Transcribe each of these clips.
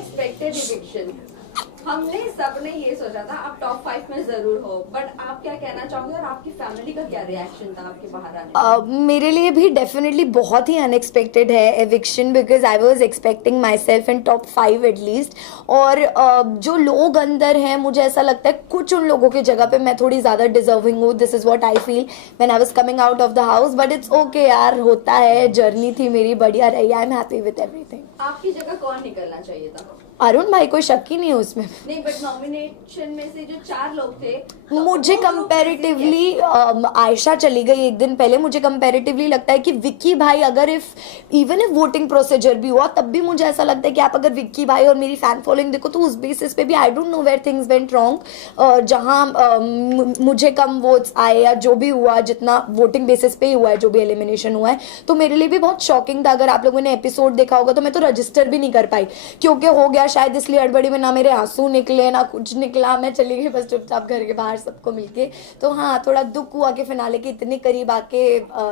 Unexpected eviction, हमने सबने ये सोचा था आप टॉप 5 में जरूर हो, बट आप क्या कहना चाहोगे और आपकी फैमिली का क्या रिएक्शन था आपके बाहर आने का? मेरे लिए भी डेफिनेटली बहुत ही अनएक्सपेक्टेड है eviction, because I was expecting my self in top 5 at least. और जो लोग अंदर हैं, मुझे ऐसा लगता है कुछ उन लोगों की जगह पे मैं थोड़ी ज़्यादा डिजर्विंग हूँ। This is what I feel when I was coming out of the house, but it's okay यार, होता है, जर्नी थी मेरी, बढ़िया रही, I am happy with everything. आपकी जगह कौन निकलना चाहिए था? अरुण भाई, कोई शक ही नहीं है उसमें। नहीं, बट नॉमिनेशन में से जो 4 लोग थे, मुझे कंपैरेटिवली आयशा चली गई एक दिन पहले। मुझे कंपैरेटिवली लगता है कि विक्की भाई, अगर इवन इफ वोटिंग प्रोसीजर भी हुआ तब भी मुझे ऐसा लगता है कि आप अगर विक्की भाई और मेरी फैन फॉलोइंग देखो तो उस बेसिस पे भी I don't know where things went wrong. जहाँ मुझे कम वोट्स आए या जो भी हुआ, जितना वोटिंग बेसिस पे ही हुआ है, जो भी एलिमिनेशन हुआ है, तो मेरे लिए भी बहुत शॉकिंग था। अगर आप लोगों ने एपिसोड देखा होगा तो मैं तो रजिस्टर भी नहीं कर पाई, क्योंकि हो गया शायद इसलिए हड़बड़ी में, ना मेरे आंसू निकले ना कुछ निकला, मैं चली गई बस चुपचाप घर के बाहर सबको मिलके। तो हाँ, थोड़ा दुख हुआ कि फिनाले के इतने करीब आके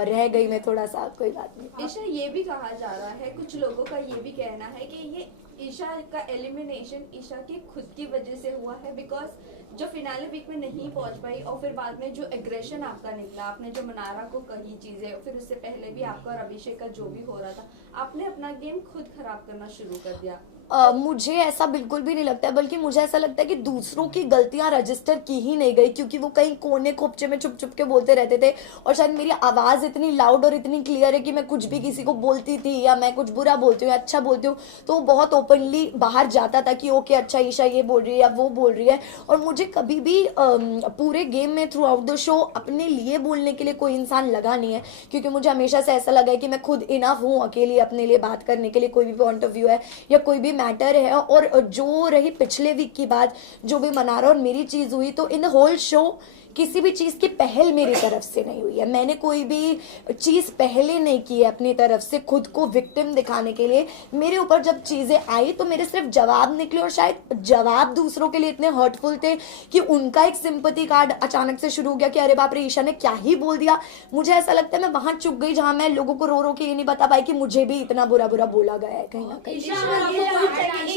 रह गई मैं थोड़ा सा। कोई बात नहीं। ईशा, ये भी कहा जा रहा है, कुछ लोगों का ये भी कहना है कि ये ईशा का एलिमिनेशन ईशा की खुद की वजह से हुआ है, बिकॉज जो फिनाले वीक में नहीं पहुंच पाई और फिर बाद में जो एग्रेशन आपका निकला, आपने जो मनारा को कही चीजें, फिर उससे पहले भी आपका और अभिषेक का जो भी हो रहा था, आपने अपना गेम खुद खराब करना शुरू कर दिया। मुझे ऐसा बिल्कुल भी नहीं लगता है, बल्कि मुझे ऐसा लगता है कि दूसरों की गलतियां रजिस्टर की ही नहीं गई, क्योंकि वो कहीं कोने खोपचे में छुप छुप के बोलते रहते थे। और शायद मेरी आवाज़ इतनी लाउड और इतनी क्लियर है कि मैं कुछ भी किसी को बोलती थी, या मैं कुछ बुरा बोलती हूँ या अच्छा बोलती हूँ, तो वो बहुत ओपनली बाहर जाता था कि ओके अच्छा ईशा ये बोल रही है या वो बोल रही है। और मुझे कभी भी पूरे गेम में थ्रू आउट द शो अपने लिए बोलने के लिए कोई इंसान लगा नहीं है, क्योंकि मुझे हमेशा से ऐसा लगा है कि मैं खुद इनफ हूँ अकेली अपने लिए बात करने के लिए। कोई भी पॉइंट ऑफ व्यू है या कोई भी मैटर है। और जो रही पिछले वीक की बात, जो भी मनारा और मेरी चीज हुई, तो इन द होल शो किसी भी चीज़ की पहल मेरी तरफ से नहीं हुई है। मैंने कोई भी चीज़ पहले नहीं की है अपनी तरफ से खुद को विक्टिम दिखाने के लिए। मेरे ऊपर जब चीज़ें आई तो मेरे सिर्फ जवाब निकले, और शायद जवाब दूसरों के लिए इतने हर्टफुल थे कि उनका एक सिंपैथी कार्ड अचानक से शुरू हो गया कि अरे बाप रे, ईशा ने क्या ही बोल दिया। मुझे ऐसा लगता है मैं वहां चुक गई जहां मैं लोगों को रो रो के ये नहीं बता पाई कि मुझे भी इतना बुरा बुरा बोला गया है कहीं ना कहीं।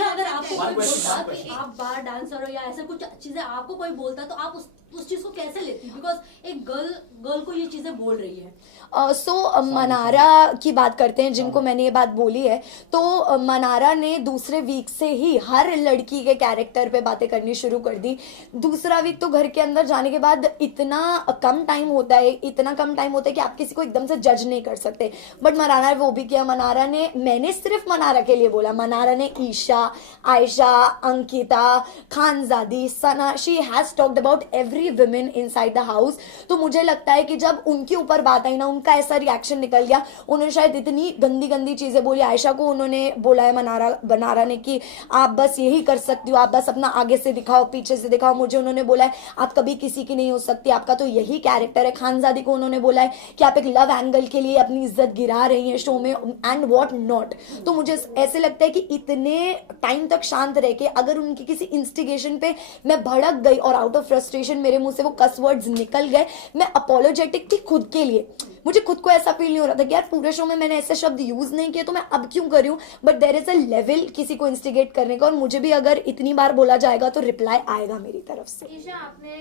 अगर आपको कोई बोलता कि आप बार डांसर हो या ऐसा कुछ चीजें आपको कोई बोलता, तो आप उस चीज को कैसे लेती? बिकॉज एक गर्ल को ये चीजें बोल रही है। मनारा की बात करते हैं, जिनको मैंने ये बात बोली है। तो मनारा ने दूसरे वीक से ही हर लड़की के कैरेक्टर पे बातें करनी शुरू कर दी। दूसरा वीक तो घर के अंदर जाने के बाद इतना कम टाइम होता है कि आप किसी को एकदम से जज नहीं कर सकते, बट मनारा ने वो भी किया। मनारा ने, मैंने सिर्फ मनारा के लिए बोला, मनारा ने Isha, Ayesha, Ankita, Khanzaadi, Sana, she has talked about every women inside the house. तो मुझे लगता है कि जब उनके ऊपर बात आई ना, उनका ऐसा रिएक्शन निकल गया। उन्होंने शायद इतनी गंदी गंदी चीजें बोली। आयशा को उन्होंने बोला है मनारा ने कि आप बस यही कर सकती हो, आप बस अपना आगे से दिखाओ, पीछे से दिखाओ। मुझे उन्होंने बोला है आप कभी किसी की नहीं हो सकती, आपका तो यही कैरेक्टर है। खानजादी को उन्होंने बोला है कि आप एक लव एंगल के लिए अपनी इज्जत गिरा रही हैं शो में, एंड व्हाट नॉट। तो मुझे ऐसे लगता है कि इतने टाइम तक शांत रह के अगर उनकी किसी इंस्टिगेशन पे मैं भड़क गई और आउट ऑफ फ्रस्ट्रेशन मेरे मुंह से वो कस वर्ड्स निकल गए, मैं अपोलोजेटिक थी खुद के लिए। मुझे खुद को ऐसा फील नहीं हो रहा था कि यार पूरे शो में मैंने ऐसे शब्द यूज नहीं किए तो मैं अब क्यों कर रही हूँ। But there is a level किसी को इंस्टिगेट करने का, और मुझे भी अगर इतनी बार बोला जाएगा तो रिप्लाई आएगा मेरी तरफ से। ईशा, आपने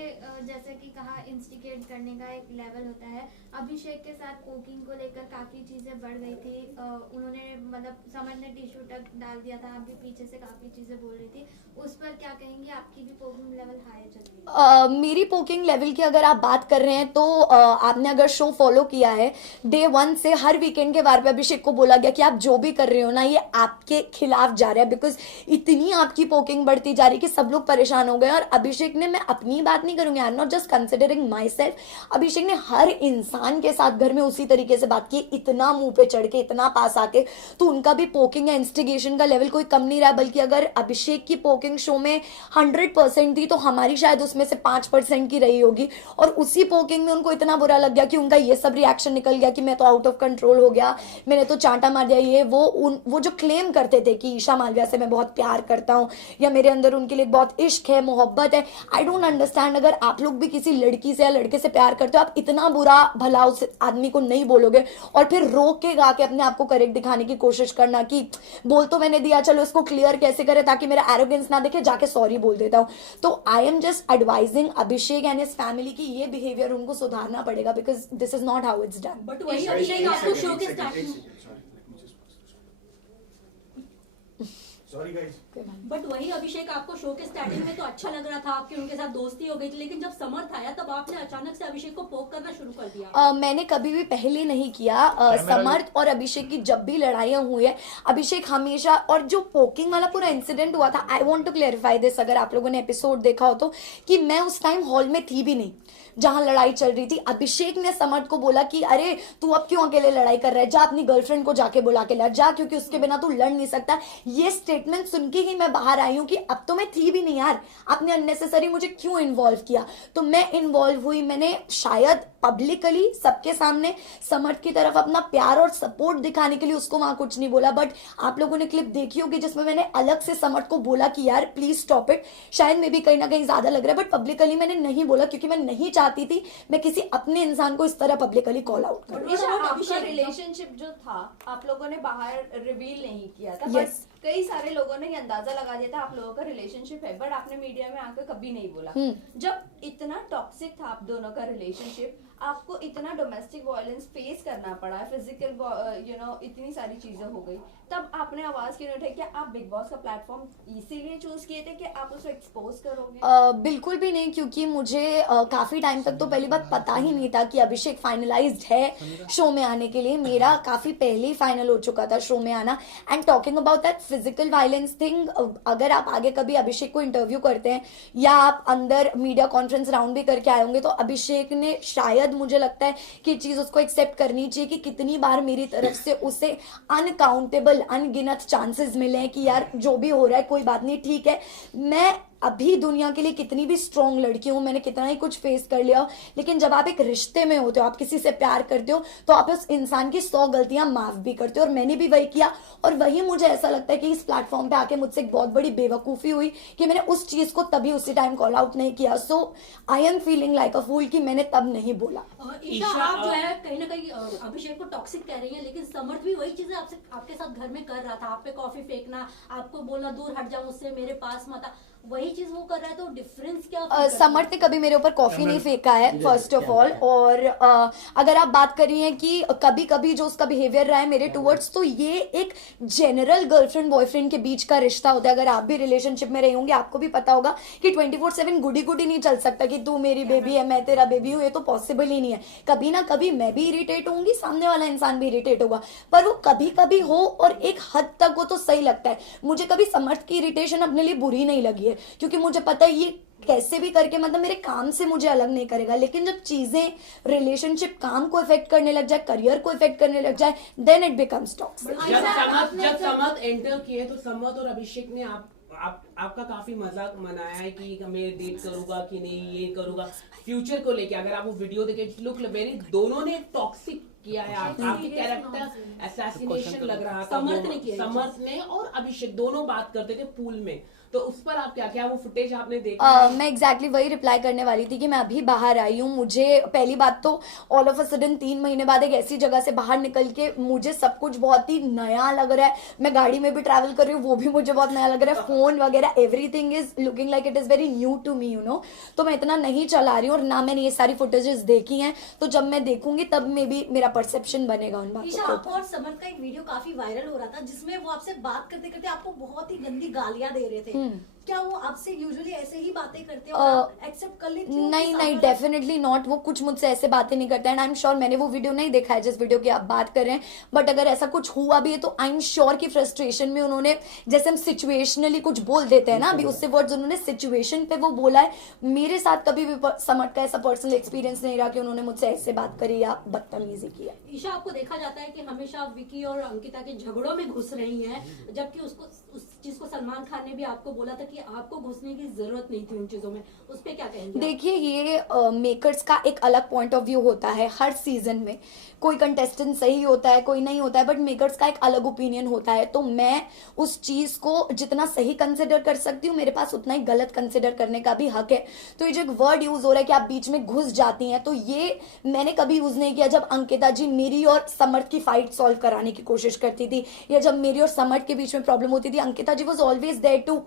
जैसे कि कहा इंस्टिगेट करने का एक लेवल होता है। अभिषेक के साथ कुकिंग को लेकर काफी चीजें बढ़ गई थी। उन्होंने मतलब समर ने टिश्यू तक डाल दिया था, आप भी पीछे से काफी चीजें बोल रही थी। उस पर क्या कहेंगे? आपकी भी पोकिंग लेवल हाई चल रही है। मेरी पोकिंग लेवल की अगर आप बात कर रहे हैं तो आपने अगर शो फॉलो किया है, डे 1 से हर वीकेंड के बार पे अभिषेक को बोला गया कि आप जो भी कर रहे हो ना, ये आपके खिलाफ जा रहा है, बिकॉज इतनी आपकी पोकिंग बढ़ती जा रही है कि सब लोग परेशान हो गए। और अभिषेक ने, मैं अपनी बात नहीं करूंगी, I am not just considering myself, Abhishek ने हर इंसान के साथ घर में उसी तरीके से बात की, इतना मुंह पे चढ़ के, इतना पास आके। तो उनका भी पोकिंग या इंस्टिगेशन का लेवल कोई कम नहीं रहा, बल्कि अगर अभिषेक की पोकिंग शो में 100% थी तो हमारी शायद उसमें से 5% 100% की रही होगी, और उसी पोकिंग में उनको इतना बुरा लग गया कि उनका ये सब रिएक्शन निकल गया कि मैं तो आउट ऑफ कंट्रोल हो गया, मैंने तो चांटा मार दिया। ये वो जो क्लेम करते थे कि ईशा मालविया से मैं बहुत प्यार करता हूँ या मेरे अंदर उनके लिए बहुत इश्क है, मोहब्बत है, आई डोंट अंडरस्टैंड। अगर आप लोग भी किसी लड़की से या लड़के से प्यार करते हो, आप इतना बुरा भला उस आदमी को नहीं बोलोगे और फिर रोक के गा के अपने आप को करेक्ट दिखाने की कोशिश करना कि बोल तो मैंने दिया, चलो इसको क्लियर कैसे करे ताकि मेरा एरोगेंस ना देखे, जाके सॉरी बोल देता हूँ। तो I am just advising Abhishek and his family की ये बिहेवियर उनको सुधारना पड़ेगा, because this is not how it's done. But वही अभिषेक आपको शो के स्टार्टिंग Sorry guys. बट वही अभिषेक आपको शो के स्टार्टिंग में तो अच्छा लग रहा था, आपकी उनके साथ दोस्ती हो गई थी, लेकिन जब समर्थ आया तब आपने अचानक से अभिषेक को पोक करना शुरू कर दिया। मैंने कभी भी पहले नहीं किया। समर्थ और अभिषेक की जब भी लड़ाइयाँ हुई है, अभिषेक हमेशा, और जो पोकिंग वाला पूरा इंसिडेंट हुआ था, I want to clarify this, अगर आप लोगों ने एपिसोड देखा हो तो, कि मैं उस टाइम हॉल में थी भी नहीं जहां लड़ाई चल रही थी। अभिषेक ने समर्थ को बोला कि अरे तू अब क्यों अकेले लड़ाई कर रहा है, जा अपनी गर्लफ्रेंड को जाके बुला के ला, जा, क्योंकि उसके बिना तू लड़ नहीं सकता। ये स्टेटमेंट सुन के ही मैं बाहर आई हूं कि अब तो मैं थी भी नहीं यार, आपने अननेसेसरी मुझे क्यों इन्वॉल्व किया। तो मैं इन्वॉल्व हुई, मैंने शायद पब्लिकली सबके सामने समर्थ की तरफ अपना प्यार और सपोर्ट दिखाने के लिए उसको वहां कुछ नहीं बोला। बट आप लोगों ने क्लिप देखी होगी जिसमें मैंने अलग से समर्थ को बोला कि यार प्लीज स्टॉप इट, शायद मे भी कहीं ना कहीं ज्यादा लग रहा है, बट पब्लिकली मैंने नहीं बोला क्योंकि मैं नहीं चाहती थी मैं किसी अपने इंसान को इस तरह पब्लिकली कॉल आउट करूं। आपका रिलेशनशिप जो था आप लोगों ने बाहर रिवील नहीं किया था, Yes. बट कई सारे लोगों ने ये अंदाजा लगा दिया था आप लोगों का रिलेशनशिप है, बट आपने मीडिया में आकर कभी नहीं बोला। जब इतना टॉक्सिक था आप दोनों का रिलेशनशिप, आपको इतना डोमेस्टिक वायलेंस फेस करना पड़ा, फिजिकल इतनी सारी चीजें हो गई, तब आपने आवाज क्यों नहीं उठाई? क्या आप बिग बॉस का प्लेटफॉर्म इसीलिए चूज किए थे कि आप उसको एक्सपोज करोगे? बिल्कुल भी नहीं, क्योंकि मुझे काफी टाइम तक तो पहली बात पता ही नहीं था कि अभिषेक फाइनलाइज्ड है शो में आने के लिए। मेरा काफी पहले ही फाइनल हो चुका था शो में आना। And talking about that physical violence thing, अगर आप आगे कभी अभिषेक को इंटरव्यू करते हैं या आप अंदर मीडिया कॉन्फ्रेंस राउंड भी करके आए होंगे, तो अभिषेक ने शायद, मुझे लगता है कि चीज उसको एक्सेप्ट करनी चाहिए कि कितनी बार मेरी तरफ से उसे अनकाउंटेबल अनगिनत चांसेस मिले हैं कि यार जो भी हो रहा है कोई बात नहीं, ठीक है, मैं अभी दुनिया के लिए कितनी भी स्ट्रॉन्ग लड़की हूं, मैंने कितना ही कुछ फेस कर लिया, लेकिन जब आप एक रिश्ते में होते हो, आप किसी से प्यार करते हो, तो आप उस इंसान की 100 गलतियां माफ भी करते हो, और मैंने भी वही किया। और वही मुझे ऐसा लगता है कि इस प्लेटफॉर्म पे आके मुझसे एक बहुत बड़ी बेवकूफी हुई कि मैंने उस चीज को तभी उसी टाइम कॉल आउट नहीं किया। So I am feeling like a fool कि मैंने तब नहीं बोला। ईशा, आप जो है कहीं ना कहीं अभिषेक को टॉक्सिक कह रही है, लेकिन समर्थ भी वही चीजें आपसे आपके साथ घर में कर रहा था, आप पे कॉफी फेंकना, आपको बोलना दूर हट जाओ मुझसे, मेरे पास मत आ, वही चीज वो कर रहा है, तो डिफरेंस क्या? समर्थ ने कभी मेरे ऊपर कॉफी नहीं फेंका है फर्स्ट ऑफ ऑल, और अगर आप बात कर रही हैं कि कभी कभी जो उसका बिहेवियर रहा है मेरे टूवर्ड्स, तो ये एक जनरल गर्लफ्रेंड बॉयफ्रेंड के बीच का रिश्ता होता है। अगर आप भी रिलेशनशिप में रहे होंगे आपको भी पता होगा कि 24/7 गुडी गुडी नहीं चल सकता कि तू मेरी बेबी है मैं तेरा बेबी हूँ, ये तो पॉसिबल ही नहीं है। कभी ना कभी मैं भी इरिटेट होंगी, सामने वाला इंसान भी इरिटेट होगा, पर वो कभी कभी हो और एक हद तक वो तो सही लगता है। मुझे कभी समर्थ की इरिटेशन अपने लिए बुरी नहीं लगी है, क्योंकि मुझे पता है ये कैसे भी करके मतलब मेरे काम से मुझे अलग नहीं करेगा। लेकिन जब चीजें रिलेशनशिप काम को इफेक्ट करने लग जाए, करियर को इफेक्ट करने लग जाए, देन इट बिकम्स टॉक्सिक। जब समर्थ एंटर किए तो समर्थ और अभिषेक ने आपका काफी मजाक मनाया है कि मैं डेट करूंगा कि नहीं, ये करूंगा, फ्यूचर को लेके। अगर आप वो वीडियो देखे, लुक वेरी, दोनों ने टॉक्सिक किया है, आपके कैरेक्टर असैसिनेशन लग रहा था। समर्थ ने और अभिषेक दोनों बात करते थे पूल में, तो उस पर आप क्या वो फुटेज आपने देखा? मैं एग्जैक्टली वही रिप्लाई करने वाली थी कि मैं अभी बाहर आई हूँ। मुझे पहली बात तो ऑल ऑफ अ सडन 3 महीने बाद एक ऐसी जगह से बाहर निकल के मुझे सब कुछ बहुत ही नया लग रहा है। मैं गाड़ी में भी ट्रैवल कर रही हूँ, वो भी मुझे बहुत नया लग रहा है। फोन वगैरह everything is looking like it is very new to me, you know. तो मैं इतना नहीं चला रही हूँ और ना मैंने ये सारी फुटेजेस देखी हैं, तो जब मैं देखूंगी तब में भी मेरा परसेप्शन बनेगा उन बातों ईशा, के आपको और समर्थ का एक वीडियो काफी वायरल हो रहा था जिसमें वो आपसे बात करते करते आपको बहुत ही गंदी गालियां दे रहे थे। क्या वो आपसे यूजुअली ऐसे ही बातें करते हैं और आप एक्सेप्ट कर लेती हो? नहीं, डेफिनेटली नॉट। वो कुछ मुझसे ऐसे बातें नहीं करता है। एंड आई एम श्योर, मैंने वो वीडियो नहीं देखा है जिस वीडियो की आप बात कर रहे हैं, बट अगर ऐसा कुछ हुआ भी है तो आई एम श्योर कि फ्रस्ट्रेशन में उन्होंने, जैसे हम सिचुएशनली कुछ बोल देते हैं ना, अभी उससे वर्ड्स उन्होंने सिचुएशन पे वो बोला है। मेरे साथ कभी भी समर्थ का ऐसा पर्सनल एक्सपीरियंस नहीं रहा कि उन्होंने मुझसे ऐसे बात करी या बदतमीजी किया। ईशा, आपको देखा जाता है कि हमेशा विकी और अंकिता के झगड़ों में घुस रही हैं, जबकि उसको चीज को सलमान खान ने भी आपको बोला था कि आपको घुसने की जरूरत नहीं थी उन चीजों में, उस पे क्या कहेंगे आप? देखिए ये मेकर्स का एक अलग पॉइंट ऑफ व्यू होता है हर सीजन में। कोई कंटेस्टेंट सही होता है, कोई नहीं होता है, बट मेकर्स का एक अलग ओपिनियन होता है। तो मैं उस चीज को जितना सही कंसिडर कर सकती हूँ, मेरे पास उतना ही गलत कंसिडर करने का भी हक है। तो ये जो एक वर्ड यूज हो रहा है कि आप बीच में घुस जाती हैं, तो ये मैंने कभी यूज नहीं किया। जब अंकिता जी मेरी और समर्थ की फाइट सॉल्व कराने की कोशिश करती थी, या जब मेरी और समर्थ के बीच में प्रॉब्लम होती थी, Ankita ji was always there to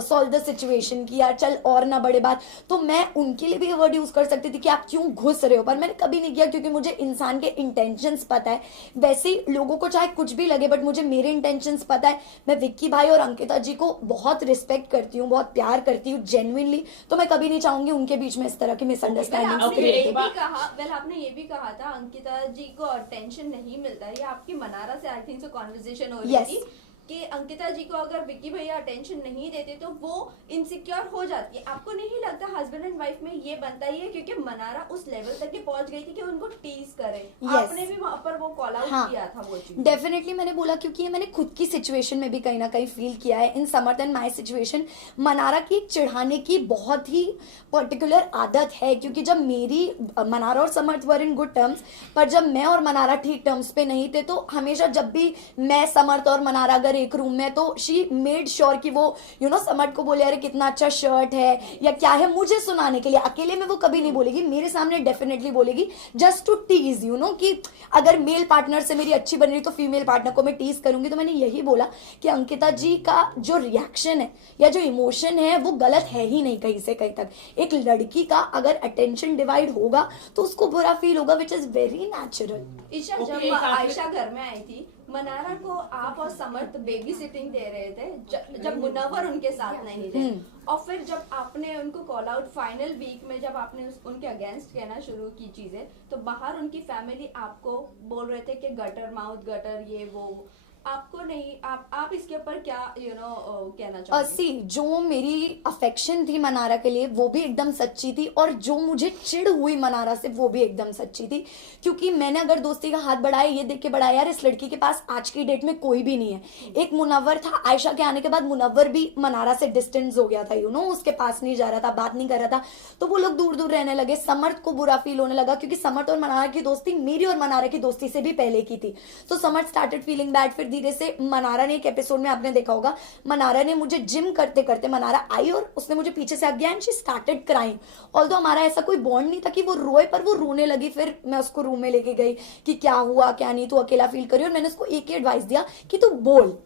solve the situation कि यार चल और ना बड़े बात। तो मैं उनके लिए भी ये वर्ड यूज कर सकती थी कि आप क्यों घुस रहे हो, पर मैंने कभी नहीं किया, क्योंकि मुझे इंसान के इंटेंशंस पता है। वैसे ही लोगों को चाहे कुछ भी लगे, बट मुझे मेरे इंटेंशंस पता है। मैं विक्की भाई और अंकिता जी को बहुत रिस्पेक्ट करती हूँ, बहुत प्यार करती हूँ जेन्युइनली। तो मैं कभी नहीं चाहूंगी उनके बीच में इस तरह की मिसअंडरस्टैंडिंग Okay, एक बात- आपने ये भी कहा था अंकिता जी को अटेंशन नहीं मिलता। ये आपकी मनारा से आई थिंक सो कॉन्वर्सेशन हो रही Yes. थी कि अंकिता जी को अगर विक्की भैया अटेंशन नहीं देते तो वो इनसिक्योर हो जाती है। आपको नहीं लगता हस्बैंड एंड वाइफ में ये बनता ही है, क्योंकि मनारा उस लेवल तक ही पहुंच गई थी कि उनको टीज करे। Yes. आपने भी वहां पर वो कॉल आउट हाँ, किया था वो चीज। डेफिनेटली मैंने बोला, क्योंकि ये मैंने खुद की सिचुएशन में भी कहीं ना कहीं फील किया है। इन समर्थ एंड माई सिचुएशन मनारा की चिढ़ाने की बहुत ही पर्टिकुलर आदत है, क्योंकि जब मेरी मनारा और समर्थ वर इन गुड टर्म्स, पर जब मैं और मनारा ठीक टर्म्स पे नहीं थे, तो हमेशा जब भी मैं समर्थ और मनारा अगर एक रूम में, तो शी मेड श्योर कि वो समर्थ को बोले अरे कितना अच्छा शर्ट है या क्या है, मुझे सुनाने के लिए। अकेले में वो कभी नहीं बोलेगी, मेरे सामने डेफिनेटली बोलेगी, जस्ट टू टीज कि अगर मेल पार्टनर से मेरी अच्छी बन रही तो फीमेल पार्टनर को मैं टीज करूंगी। तो मैंने यही बोला कि अंकिता जी का जो रिएक्शन है या जो इमोशन है वो गलत है ही नहीं कहीं से कहीं तक। एक लड़की का अगर अटेंशन डिवाइड होगा तो उसको बुरा फील होगा, which is very natural. Isha Okay, जब एक आखिरी- आयशा घर में आई थी, मनारा को आप और समर्थ बेबी सिटिंग दे रहे थे जब मुनव्वर उनके साथ नहीं थे। और फिर जब आपने उनको कॉल आउट फाइनल वीक में, जब आपने उनके अगेंस्ट कहना शुरू की चीजें, तो बाहर उनकी फैमिली आपको बोल रहे थे कि गटर माउथ गटर ये वो। आपको नहीं, आप इसके ऊपर क्या कहना चाहोगे? सी जो मेरी अफेक्शन थी मनारा के लिए वो भी एकदम सच्ची थी, और जो मुझे चिढ़ हुई मनारा से वो भी एकदम सच्ची थी। क्योंकि मैंने अगर दोस्ती का हाथ बढ़ाया, ये देख के बढ़ाया यार इस लड़की के पास आज की डेट में कोई भी नहीं है। एक मुनव्वर था, आयशा के आने के बाद मुनव्वर भी मनारा से डिस्टेंस हो गया था, उसके पास नहीं जा रहा था, बात नहीं कर रहा था, तो वो लोग दूर दूर रहने लगे। समर्थ को बुरा फील होने लगा, क्योंकि समर्थ और मनारा की दोस्ती मेरी और मनारा की दोस्ती से भी पहले की थी। तो समर्थ स्टार्टेड फीलिंग बैड। फिर धीरे से मनारा ने, एक एपिसोड में आपने देखा होगा, मनारा ने मुझे जिम करते करते मनारा आई और उसने मुझे पीछे से गया and she started crying. Although हमारा ऐसा कोई बॉन्ड नहीं था कि वो रोए, पर वो रोने लगी। फिर मैं उसको रूम में लेके गई कि क्या हुआ क्या नहीं, तू अकेला फील करी, और मैंने उसको एक ही एडवाइस दिया कि तू बोल,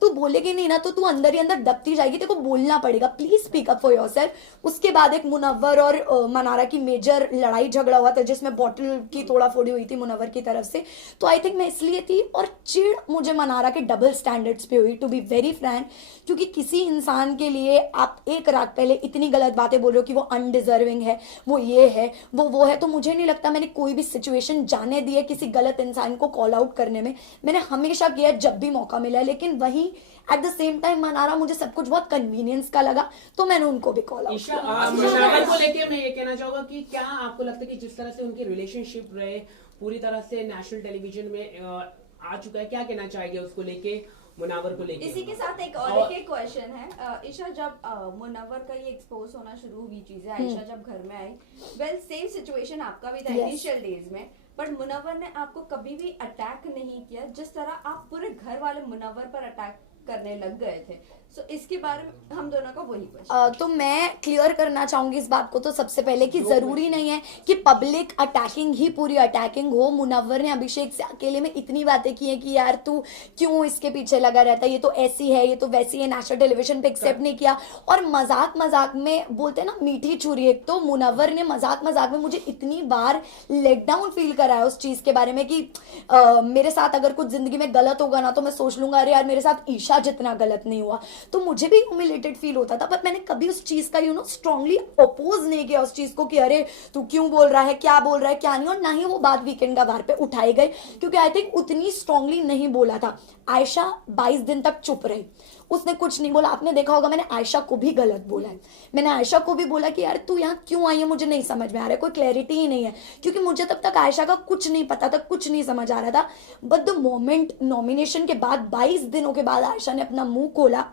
तू बोलेगी नहीं ना तो तू अंदर ही अंदर दबती जाएगी, तेरे को बोलना पड़ेगा, please speak up for yourself. उसके बाद एक मुनव्वर और मनारा की मेजर लड़ाई झगड़ा हुआ था, जिसमें बॉटल की तोड़ा फोड़ी हुई थी मुनव्वर की तरफ से। तो आई थिंक मैं इसलिए थी, और चिढ़ मुझे मनारा के डबल स्टैंडर्ड्स पे हुई, टू बी वेरी फ्रैंक। क्योंकि किसी इंसान के लिए आप एक रात पहले इतनी गलत बातें बोल रहे हो कि वो अनडिजर्विंग है, वो ये है वो है, तो मुझे नहीं लगता मैंने कोई भी सिचुएशन जाने दी है किसी गलत इंसान को कॉल आउट करने में। मैंने हमेशा किया जब भी मौका मिला, लेकिन वहीं at the same time Mannara मुझे सब कुछ बहुत कन्वीनियंस का लगा, तो मैंने उनको भी कॉल आउट ईशा, किया। मुनव्वर को लेके मैं ये कहना चाहूंगा कि क्या आपको लगता है कि जिस तरह से उनकी रिलेशनशिप रहे पूरी तरह से नेशनल टेलीविजन में आ चुका है, क्या कहना चाहेंगे उसको लेके, मुनव्वर को लेके? इसी के साथ एक और एक क्वेश्चन है। ईशा, जब मुनव्वर का ये एक्सपोज होना शुरू हुई चीजें, आयशा जब घर में आई, वेल सेम सिचुएशन आपका भी था Yes. इनिशियल डेज में, बट मुनव्वर ने आपको कभी भी अटैक नहीं किया जिस तरह आप पूरे घर वाले मुनव्वर पर अटैक करने लग गए थे। सो इसके बारे में हम दोनों का वही क्वेश्चन। तो मैं क्लियर करना चाहूंगी इस बात को, तो सबसे पहले कि जरूरी नहीं है कि पब्लिक अटैकिंग ही पूरी अटैकिंग हो। मुनव्वर ने अभिषेक से अकेले में इतनी बातें की हैं कि यार तू क्यों इसके पीछे लगा रहता है, ये तो ऐसी है, ये तो वैसी है, नेशनल टेलीविजन पे एक्सेप्ट नहीं किया। और मजाक मजाक में बोलते हैं ना मीठी छुरी, एक तो मुनव्वर ने मजाक मजाक में मुझे इतनी बार लेट डाउन फील कराया उस चीज के बारे में कि मेरे साथ अगर कुछ जिंदगी में गलत होगा ना तो मैं सोच लूंगा अरे यार मेरे साथ ईशा जितना गलत नहीं हुआ, तो मुझे भी ह्यूमिलेटेड फील होता था। पर मैंने कभी उस चीज का स्ट्रांगली अपोज नहीं किया उस चीज को कि अरे तू क्यों बोल रहा है, क्या बोल रहा है, क्या नहीं। और ना ही वो बात वीकेंड का वार पे उठाए गए, क्योंकि आई थिंक उतनी स्ट्रांगली नहीं बोला था। आयशा 22 दिन तक चुप रही, उसने कुछ नहीं बोला। आपने देखा होगा मैंने आयशा को भी गलत बोला है, मैंने आयशा को भी बोला कि यार तू यहाँ क्यों आई है, मुझे नहीं समझ में आ रहा है, कोई क्लैरिटी ही नहीं है, क्योंकि मुझे तब तक आयशा का कुछ नहीं पता था, कुछ नहीं समझ आ रहा था। बट द मोमेंट नॉमिनेशन के बाद 22 दिनों के बाद आयशा ने अपना मुंह खोला,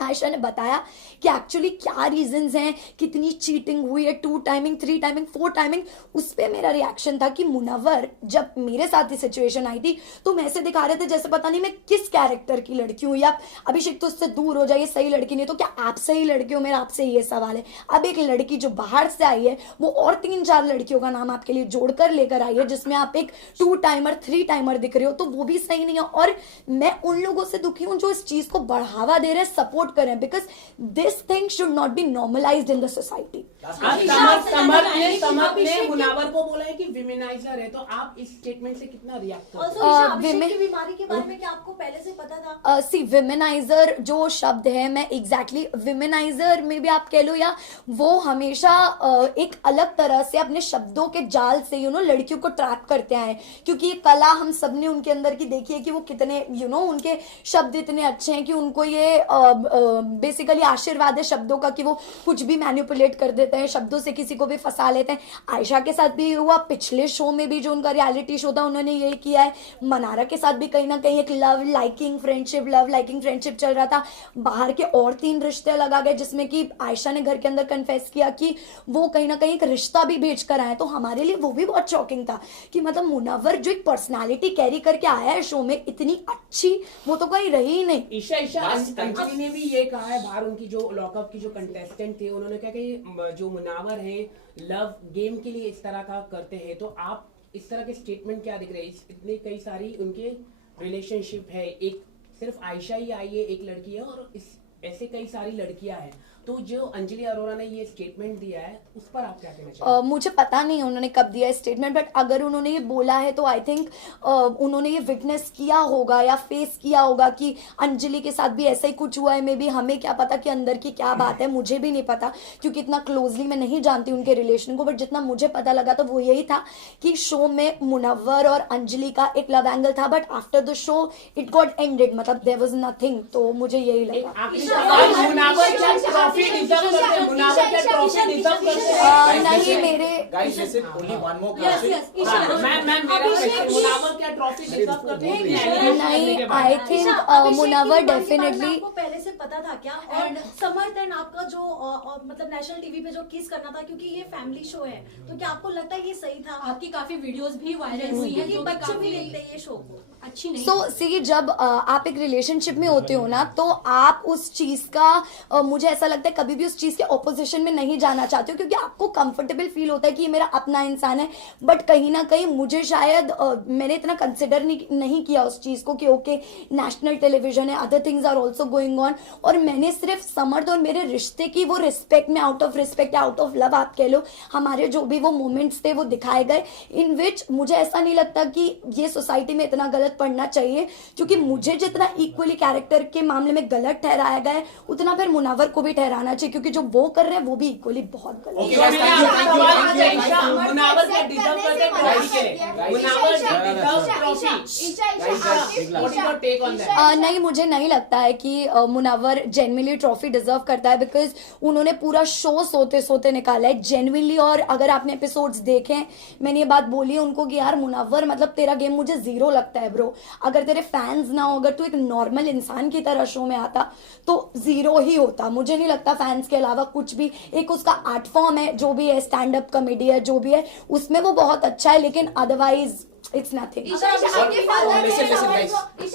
आयशा ने बताया कि एक्चुअली क्या रीजंस हैं, कितनी चीटिंग हुई है, 2 टाइमिंग 3 टाइमिंग 4 टाइमिंग। उस पर मेरा रिएक्शन था कि मुनव्वर जब मेरे साथ ही सिचुएशन आई थी तो मैं ऐसे दिखा रहे थे जैसे पता नहीं मैं किस कैरेक्टर की लड़की हूँ, या अभिषेक तो उससे दूर हो जाइए, सही लड़की नहीं, तो क्या आप सही लड़की हो, मेरा आपसे ये सवाल है। अब एक लड़की जो बाहर से आई है वो और 3-4 लड़कियों का नाम आपके लिए जोड़कर लेकर आई है, जिसमें आप एक 2 टाइमर 3 टाइमर दिख रहे हो, तो वो भी सही नहीं है। और मैं उन लोगों से दुखी हूँ जो इस चीज को बढ़ावा दे रहे हैं, सपोर्ट करें, because this thing should not be normalised in the society. Samarth ने मुनावर को बोला है कि विमेनाइजर है, तो आप इस स्टेटमेंट से कितना रिएक्ट करते Also, ईशा, अभिषेक की बीमारी के बारे में क्या आपको पहले से पता था? सी विमेनाइजर जो शब्द है, मैं एग्जैक्टली विमेनाइजर में भी आप कह लो, या वो हमेशा एक अलग तरह से अपने शब्दों के जाल से लड़कियों को ट्रैप करते आए, क्योंकि ये कला हम सब ने उनके अंदर की देखी है कि वो कितने उनके शब्द इतने अच्छे हैं कि उनको ये बेसिकली आशीर्वाद है शब्दों का कि वो कुछ भी मैनिपुलेट कर देते हैं, शब्दों से किसी को भी फंसा लेते हैं। आयशा के साथ भी हुआ, पिछले शो में भी जो उनका रियलिटी शो था उन्होंने यही किया है। मनारा के साथ भी कहीं ना कहीं एक लव लाइकिंग फ्रेंडशिप चल रहा था। बाहर के और 3 रिश्ते लगा गए, जिसमें कि आयशा ने घर के अंदर कन्फेस किया कि वो कहीं ना कहीं एक रिश्ता भी भेज कर आए। तो हमारे लिए वो भी बहुत शॉकिंग था कि मतलब मुनव्वर जो एक पर्सनालिटी कैरी करके आया है शो में, इतनी अच्छी वो तो कहीं रही ही नहीं। ईशा अंजलि ने भी ये कहा है, बाहर उनकी जो लॉकअप की जो कंटेस्टेंट थे उन्होंने कहा कि जो मुनावर है लव गेम के लिए इस तरह का करते हैं, तो आप इस तरह के स्टेटमेंट क्या दिख रहे हैं? इतने कई सारी उनके रिलेशनशिप है, एक सिर्फ आयशा ही आई है एक लड़की है, और ऐसे कई सारी लड़कियां हैं, तो जो अंजलि अरोरा ने ये स्टेटमेंट दिया है उस पर आप क्या कहना चाहते हैं? मुझे पता नहीं उन्होंने कब दिया है स्टेटमेंट, बट अगर उन्होंने ये बोला है तो आई थिंक उन्होंने ये विटनेस किया होगा या फेस किया होगा कि अंजलि के साथ भी ऐसा ही कुछ हुआ है। मे बी हमें क्या पता कि अंदर की क्या बात है, मुझे भी नहीं पता क्योंकि इतना क्लोजली मैं नहीं जानती उनके रिलेशन को, बट जितना मुझे पता लगा तो वो यही था कि शो में मुनव्वर और अंजलि का एक लव एंगल था, but after the show it got ended, मतलब देयर वाज नथिंग। तो मुझे यही लगा। नहीं मेरे guys listen only one more Yes, question. yes, Isha. Ma'am मेरा क्वेश्चन, मुनावर क्या ट्रॉफी डिजर्व करते हैं? नहीं, आई थिंक मुनव्वर डेफिनेटली आपको पहले से पता था क्या? और समर्थ एंड आपका जो मतलब नेशनल टीवी पे जो किस करना था, क्योंकि ये फैमिली शो है, तो क्या आपको लगता है ये सही था? आपकी काफी वीडियोस भी वायरल हुई है, जो बच्चे भी देखते हैं ये शो को, अच्छी नहीं। सो सी जब आप एक रिलेशनशिप में होते हो ना, तो आप उस चीज का मुझे ऐसा लगता है कभी भी उस चीज के ऑपोजिशन में नहीं जाना चाहते हो, क्योंकि आपको कंफर्टेबल फील होता है कि ये मेरा अपना इंसान है। बट कहीं ना कहीं मुझे शायद मैंने इतना कंसिडर नहीं किया उस चीज को कि ओके नेशनल टेलीविजन है, other things are also going on, और मैंने सिर्फ समर्थ और मेरे रिश्ते की वो रिस्पेक्ट में आउट ऑफ रिस्पेक्ट या आउट ऑफ लव आप कह लो, हमारे जो भी वो मोमेंट्स थे वो दिखाए गए, इन विच मुझे ऐसा नहीं लगता कि ये सोसाइटी में इतना गलत पड़ना चाहिए, क्योंकि मुझे जितना इक्वली कैरेक्टर के मामले में गलत ठहराया गया है उतना फिर मुनव्वर को भी ठहराना चाहिए, क्योंकि जो वो कर रहे हैं वो भी इक्वली बहुत गलत है। नहीं, मुझे नहीं लगता है कि मुनव्वर जेन्युइनली ट्रॉफी डिजर्व करता है, बिकॉज उन्होंने पूरा शो सोते सोते निकाला है जेन्युइनली। और अगर आपने एपिसोड्स देखे, मैंने ये बात बोली है उनको कि यार मुनव्वर मतलब तेरा गेम मुझे 0 लगता है ब्रो, अगर तेरे फैंस ना हो, अगर तू एक नॉर्मल इंसान की तरह शो में आता तो 0 ही होता। मुझे नहीं लगता फैंस के अलावा कुछ भी, एक उसका आर्ट फॉर्म है जो भी है, स्टैंड अप कॉमेडी है जो भी है, उसमें वो बहुत अच्छा है, लेकिन otherwise it's nothing. Isha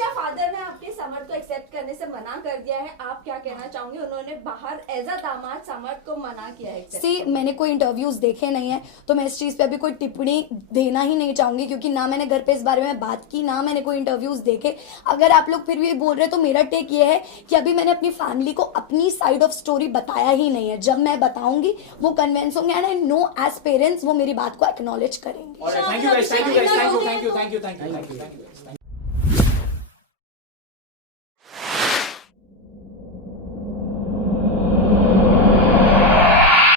father ने आपके समर्थ को एक्सेप्ट करने से मना कर दिया है, आप क्या कहना चाहोगे? उन्होंने बाहर एज अ दामाद समर्थ को मना किया है। सी मैंने कोई इंटरव्यूज देखे नहीं है, तो मैं इस चीज पे अभी कोई टिप्पणी देना ही नहीं चाहूंगी, क्योंकि ना मैंने घर पे इस बारे में बात की, ना मैंने कोई इंटरव्यूज देखे। अगर आप लोग फिर भी बोल रहे तो मेरा टेक ये है कि अभी मैंने अपनी फैमिली को अपनी साइड ऑफ स्टोरी बताया ही नहीं है। जब मैं बताऊंगी वो कन्विंस होंगे, and I know as parents वो मेरी बात को एक्नॉलेज करेंगे। All right, thank you guys.